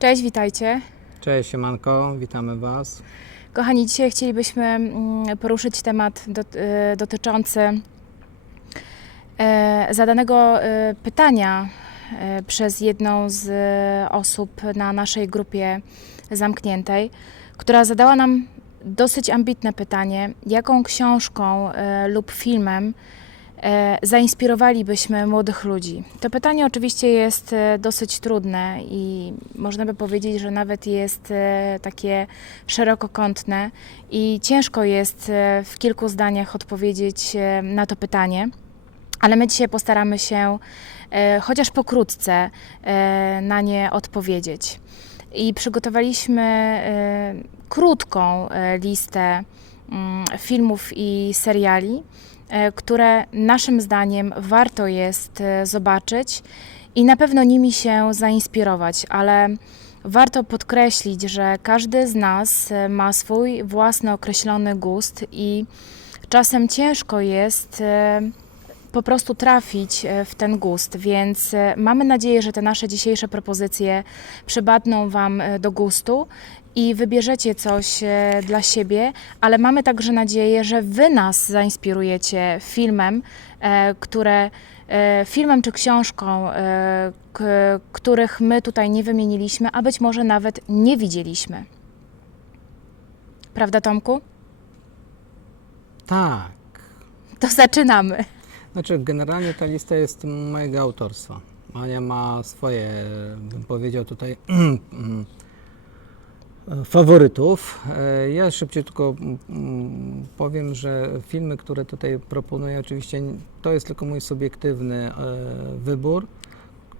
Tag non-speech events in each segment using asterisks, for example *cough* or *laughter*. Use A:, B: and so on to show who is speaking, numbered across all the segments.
A: Cześć, witajcie.
B: Cześć, siemanko, witamy Was.
A: Kochani, dzisiaj chcielibyśmy mm, poruszyć temat y, dotyczący e, zadanego e, pytania e, przez jedną z e, osób na naszej grupie zamkniętej, która zadała nam dosyć ambitne pytanie, jaką książką e, lub filmem e, zainspirowalibyśmy młodych ludzi. To pytanie oczywiście jest e, dosyć trudne i można by powiedzieć, że nawet jest e, takie szerokokątne i ciężko jest e, w kilku zdaniach odpowiedzieć e, na to pytanie. Ale my dzisiaj postaramy się e, chociaż pokrótce e, na nie odpowiedzieć. I przygotowaliśmy e, krótką e, listę mm, filmów i seriali, e, które naszym zdaniem warto jest e, zobaczyć i na pewno nimi się zainspirować, ale warto podkreślić, że każdy z nas e, ma swój własny określony gust i czasem ciężko jest e, po prostu trafić e, w ten gust, więc e, mamy nadzieję, że te nasze dzisiejsze propozycje przybadną Wam e, do gustu i wybierzecie coś dla siebie, ale mamy także nadzieję, że Wy nas zainspirujecie filmem, które filmem czy książką, których my tutaj nie wymieniliśmy, a być może nawet nie widzieliśmy. Prawda, Tomku?
B: Tak,
A: To zaczynamy.
B: Znaczy generalnie ta lista jest mojego autorstwa. Ania ma swoje, bym powiedział tutaj, *clears throat* faworytów. E, Ja szybciutko mm, powiem, że filmy, które tutaj proponuję, oczywiście to jest tylko mój subiektywny e, wybór.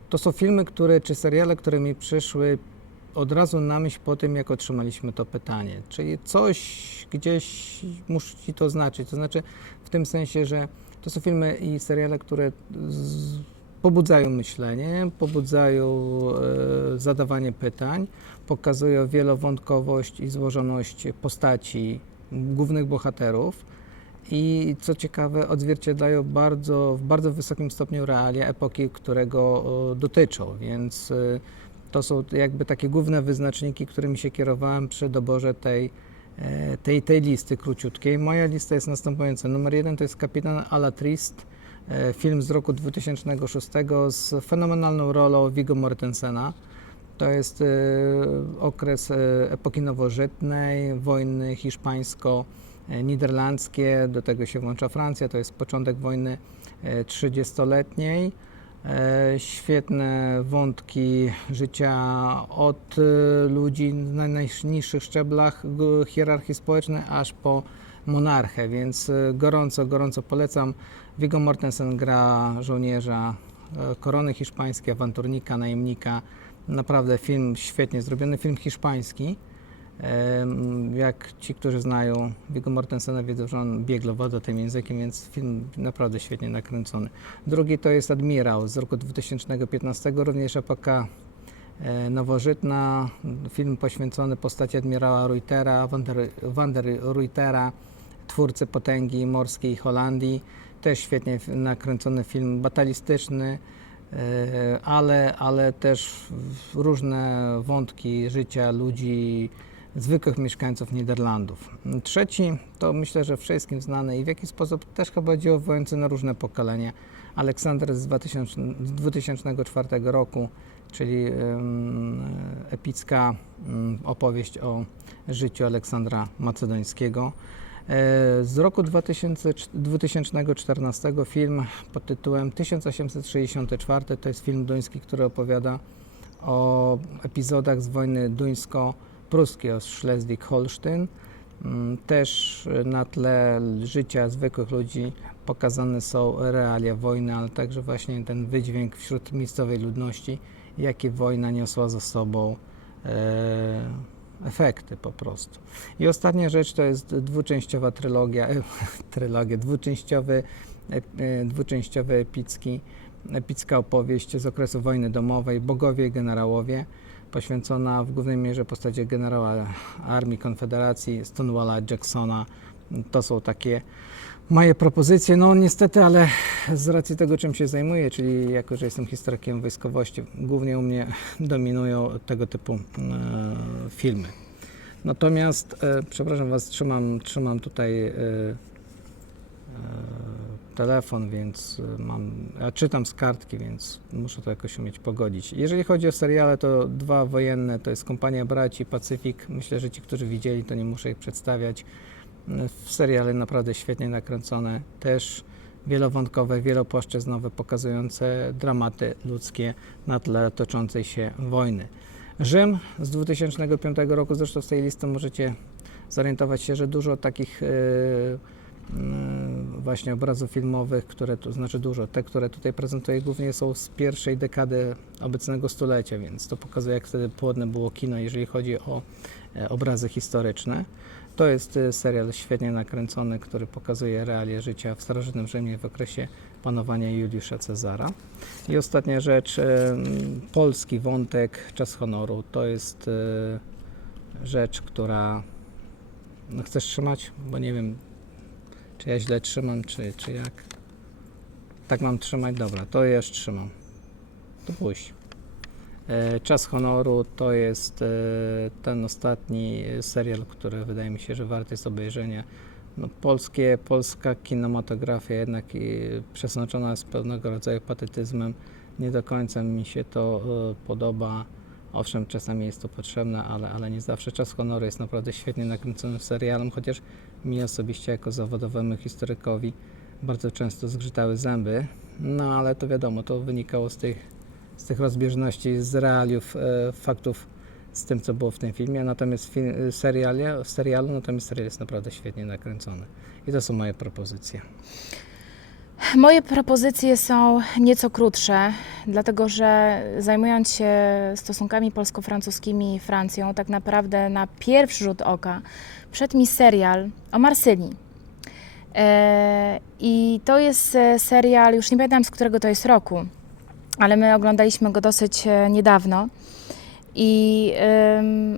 B: To są filmy, które, czy seriale, które mi przyszły od razu na myśl po tym, jak otrzymaliśmy to pytanie. Czyli coś gdzieś musi to znaczyć. To znaczy w tym sensie, że to są filmy i seriale, które z, pobudzają myślenie, pobudzają e, zadawanie pytań, pokazują wielowątkowość i złożoność postaci głównych bohaterów. I co ciekawe, odzwierciedlają bardzo, w bardzo wysokim stopniu realia epoki, którego o, dotyczą, więc y, to są jakby takie główne wyznaczniki, którymi się kierowałem przy doborze tej, e, tej, tej listy króciutkiej. Moja lista jest następująca. Numer jeden to jest Kapitan Alatrist, e, film z roku 2006 z fenomenalną rolą Viggo Mortensena. To jest e, okres e, epoki nowożytnej, wojny hiszpańsko-niderlandzkie, do tego się włącza Francja, to jest początek wojny e, 30-letniej. E, Świetne wątki życia od e, ludzi na najniższych szczeblach hierarchii społecznej aż po monarchę, więc e, gorąco, gorąco polecam. Viggo Mortensen gra żołnierza e, korony hiszpańskiej, awanturnika, najemnika. Naprawdę film świetnie zrobiony, film hiszpański. Jak ci, którzy znają Viggo Mortensena, wiedzą, że on biegło woda tym językiem, więc film naprawdę świetnie nakręcony. Drugi to jest Admirał z roku 2015, również epoka e, nowożytna. Film poświęcony postaci admirała Reutera, Wander, Wander Reutera, twórcy potęgi morskiej Holandii. Też świetnie nakręcony film batalistyczny, e, ale, ale też różne wątki życia ludzi, zwykłych mieszkańców Niderlandów. Trzeci to myślę, że wszystkim znany i w jakiś sposób też chyba działający na różne pokolenia. Aleksander z 2000, z 2004 roku, czyli em, epicka em, opowieść o życiu Aleksandra Macedońskiego. E, Z roku 2000, 2014 film pod tytułem 1864 to jest film duński, który opowiada o epizodach z wojny duńsko-pruskiej o Schleswig-Holstein. Mm, Też na tle życia zwykłych ludzi pokazane są realia wojny, ale także właśnie ten wydźwięk wśród miejscowej ludności, jakie wojna niosła za sobą e, efekty po prostu. I ostatnia rzecz to jest dwuczęściowa trylogia, *laughs* trylogia dwuczęściowy, e, dwuczęściowy epicki, epicka opowieść z okresu wojny domowej Bogowie i generałowie, poświęcona w głównej mierze postaci generała Armii Konfederacji Stonewalla Jacksona. To są takie Moje propozycje, no niestety, ale z racji tego, czym się zajmuję, czyli jako, że jestem historykiem wojskowości, głównie u mnie dominują tego typu e, filmy. Natomiast, e, przepraszam Was, trzymam, trzymam tutaj e, telefon, więc e, mam, ja czytam z kartki, więc muszę to jakoś umieć pogodzić. Jeżeli chodzi o seriale, to dwa wojenne, to jest Kompania Braci, Pacyfik. Myślę, że ci, którzy widzieli, to nie muszę ich przedstawiać. W seriale naprawdę świetnie nakręcone, też wielowątkowe, wielopłaszczyznowe, pokazujące dramaty ludzkie na tle toczącej się wojny. Rzym z 2005 roku, zresztą z tej listy możecie zorientować się, że dużo takich e, mm, właśnie obrazów filmowych, które tu, znaczy dużo, te, które tutaj prezentuję głównie są z pierwszej dekady obecnego stulecia, więc to pokazuje, jak wtedy płodne było kino, jeżeli chodzi o e, obrazy historyczne. To jest e, serial świetnie nakręcony, który pokazuje realia życia w starożytnym Rzymie w okresie panowania Juliusza Cezara. I ostatnia rzecz, m, polski wątek, czas honoru, to jest rzecz, która... No chcesz trzymać? Bo nie wiem, czy ja źle trzymam, czy, czy jak. Tak mam trzymać? Dobra, to ja już trzymam. To puść. E, Czas honoru to jest e, ten ostatni serial, który wydaje mi się, że warty jest obejrzenia. No, polskie, polska kinematografia jednak przeznaczona jest pewnego rodzaju patetyzmem. Nie do końca mi się to e, podoba. Owszem, czasami jest to potrzebne, ale, ale nie zawsze. Czas honoru jest naprawdę świetnie nakręconym serialem, chociaż mi osobiście jako zawodowemu historykowi bardzo często zgrzytały zęby. No ale to wiadomo, to wynikało z tych, z tych rozbieżności, z realiów, e, faktów z tym, co było w tym filmie. Natomiast w fil- serialie, w serialu, natomiast serial jest naprawdę świetnie nakręcony. I to są moje propozycje.
A: Moje propozycje są nieco krótsze, dlatego że zajmując się stosunkami polsko-francuskimi i Francją, tak naprawdę na pierwszy rzut oka przed mi serial o Marsylii. E, I to jest e, serial, już nie pamiętam z którego to jest roku, ale my oglądaliśmy go dosyć e, niedawno. I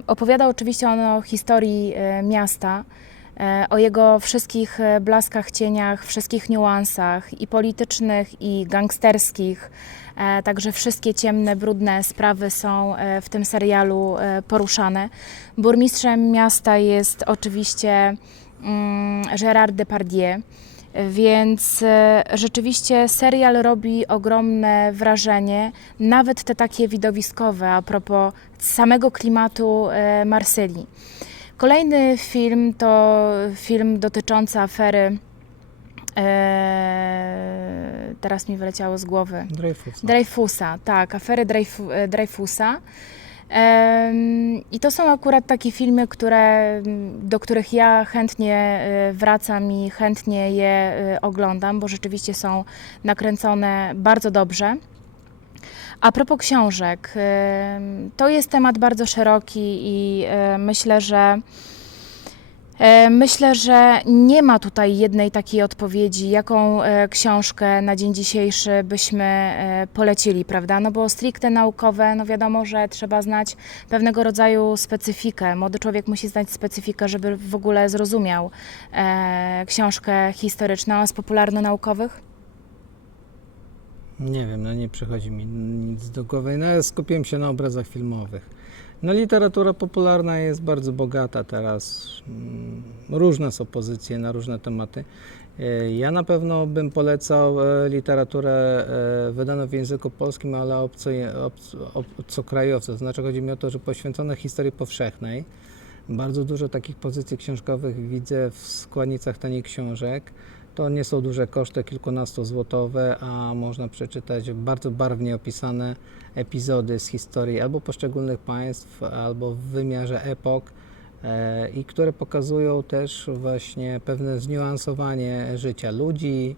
A: opowiada oczywiście on o historii miasta, o jego wszystkich e, blaskach, cieniach, wszystkich niuansach i politycznych, i gangsterskich. E, Także wszystkie ciemne, brudne sprawy są e, w tym serialu e, poruszane. Burmistrzem miasta jest oczywiście mm, Gérard Depardieu. Więc e, rzeczywiście serial robi ogromne wrażenie, nawet te takie widowiskowe a propos samego klimatu e, Marsylii. Kolejny film to film dotyczący afery. E, teraz mi wyleciało z głowy.
B: Dreyfus.
A: Dreyfusa, tak, afery Dreyfu, e, Dreyfusa. I to są akurat takie filmy, które, do których ja chętnie e, wracam i chętnie je oglądam, bo rzeczywiście są nakręcone bardzo dobrze. A propos książek, em, to jest temat bardzo szeroki i e, myślę, że E, Myślę, że nie ma tutaj jednej takiej odpowiedzi, jaką książkę na dzień dzisiejszy byśmy polecili, prawda? No bo stricte naukowe, no wiadomo, że trzeba znać pewnego rodzaju specyfikę. Młody człowiek musi znać specyfikę, żeby w ogóle zrozumiał książkę historyczną, z popularno-naukowych?
B: Nie wiem, no nie przychodzi mi nic do głowy. No, ja skupiłem się na obrazach filmowych. No literatura popularna jest bardzo bogata teraz. Mm, Różne są pozycje na różne tematy. E, Ja na pewno bym polecał e, literaturę e, wydaną w języku polskim, ale obco, obco, obcokrajowca. Znaczy chodzi mi o to, że poświęcone historii powszechnej. Bardzo dużo takich pozycji książkowych widzę w składnicach tanich książek. To nie są duże koszty, kilkunastu złotowe, a można przeczytać bardzo barwnie opisane epizody z historii albo poszczególnych państw, albo w wymiarze epok e, i które pokazują też właśnie pewne zniuansowanie życia ludzi,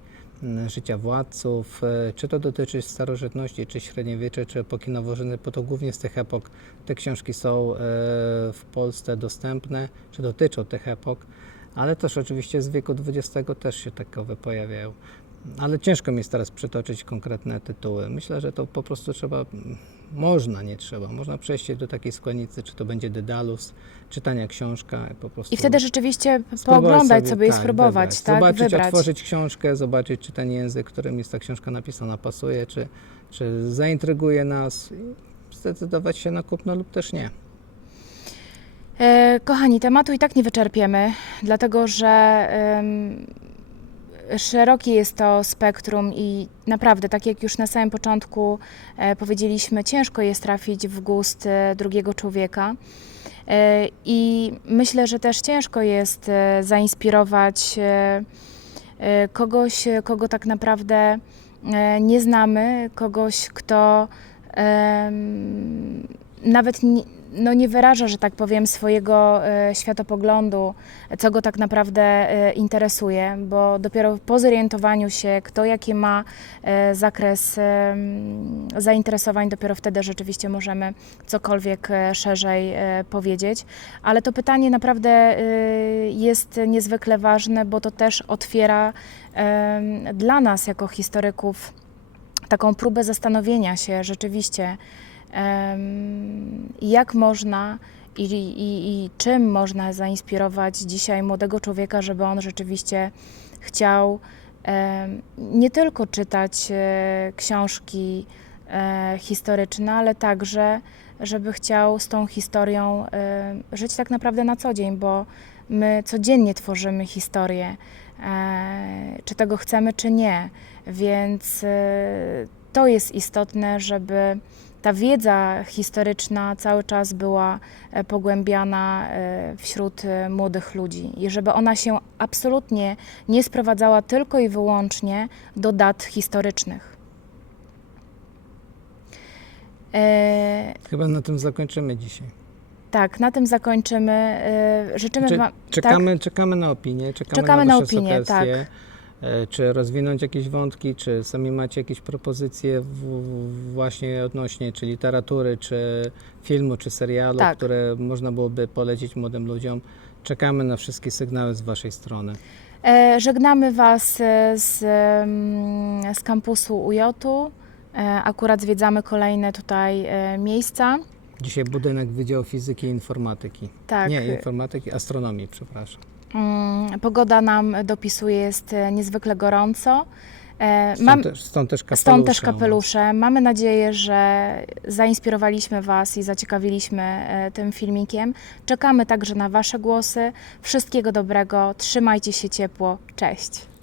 B: życia władców, e, czy to dotyczy starożytności, czy średniowiecza, czy epoki nowożytnej, bo to głównie z tych epok te książki są e, w Polsce dostępne, czy dotyczą tych epok, ale też oczywiście z wieku XX też się takowe pojawiają. ale ciężko mi jest teraz przytoczyć konkretne tytuły. Myślę, że to po prostu trzeba, można, nie trzeba, można przejść do takiej składnicy, czy to będzie Dedalus, czytania książka i po prostu...
A: I wtedy rzeczywiście pooglądać sobie, i
B: tak,
A: spróbować,
B: wybrać.
A: tak?
B: Zobaczyć,
A: wybrać.
B: otworzyć książkę, zobaczyć, czy ten język, którym jest ta książka napisana, pasuje, czy, czy zaintryguje nas i zdecydować się na kupno lub też nie.
A: E, kochani, tematu i tak nie wyczerpiemy, dlatego że szerokie jest to spektrum i naprawdę, tak jak już na samym początku e, powiedzieliśmy, ciężko jest trafić w gust e, drugiego człowieka. I myślę, że też ciężko jest zainspirować kogoś, kogo tak naprawdę nie znamy, kogoś, kto nawet no nie wyraża, że tak powiem, swojego e, światopoglądu, co go tak naprawdę e, interesuje, bo dopiero po zorientowaniu się, kto jaki ma e, zakres zainteresowań, dopiero wtedy rzeczywiście możemy cokolwiek szerzej powiedzieć. Ale to pytanie naprawdę jest niezwykle ważne, bo to też otwiera dla nas jako historyków taką próbę zastanowienia się rzeczywiście, jak można i, i, i czym można zainspirować dzisiaj młodego człowieka, żeby on rzeczywiście chciał nie tylko czytać e, książki e, historyczne, ale także, żeby chciał z tą historią e, żyć tak naprawdę na co dzień, bo my codziennie tworzymy historię, czy tego chcemy, czy nie. Więc to jest istotne, żeby ta wiedza historyczna cały czas była e, pogłębiana e, wśród e, młodych ludzi i żeby ona się absolutnie nie sprowadzała tylko i wyłącznie do dat historycznych.
B: Chyba na tym zakończymy dzisiaj.
A: tak, na tym zakończymy. Życzymy
B: Czy,
A: Wam.
B: czekamy, czekamy na opinię, czekamy,
A: Czekamy
B: na,
A: na opinię, tak.
B: E, Czy rozwinąć jakieś wątki, czy sami macie jakieś propozycje właśnie odnośnie czy literatury, czy filmu, czy serialu,
A: Tak.
B: które można byłoby polecić młodym ludziom. Czekamy na wszystkie sygnały z waszej strony.
A: E, Żegnamy Was e, z, mm, z kampusu UJ-u. E, Akurat zwiedzamy kolejne tutaj miejsca.
B: Dzisiaj budynek Wydziału Fizyki i Informatyki.
A: Tak,
B: Nie, informatyki, astronomii, przepraszam.
A: Mm, pogoda nam dopisuje, jest e, niezwykle gorąco. E,
B: Stąd,
A: Mam,
B: też, stąd też kapelusze.
A: stąd też
B: u nas.
A: kapelusze. Mamy nadzieję, że zainspirowaliśmy Was i zaciekawiliśmy e, tym filmikiem. Czekamy także na Wasze głosy. Wszystkiego dobrego, trzymajcie się ciepło. Cześć.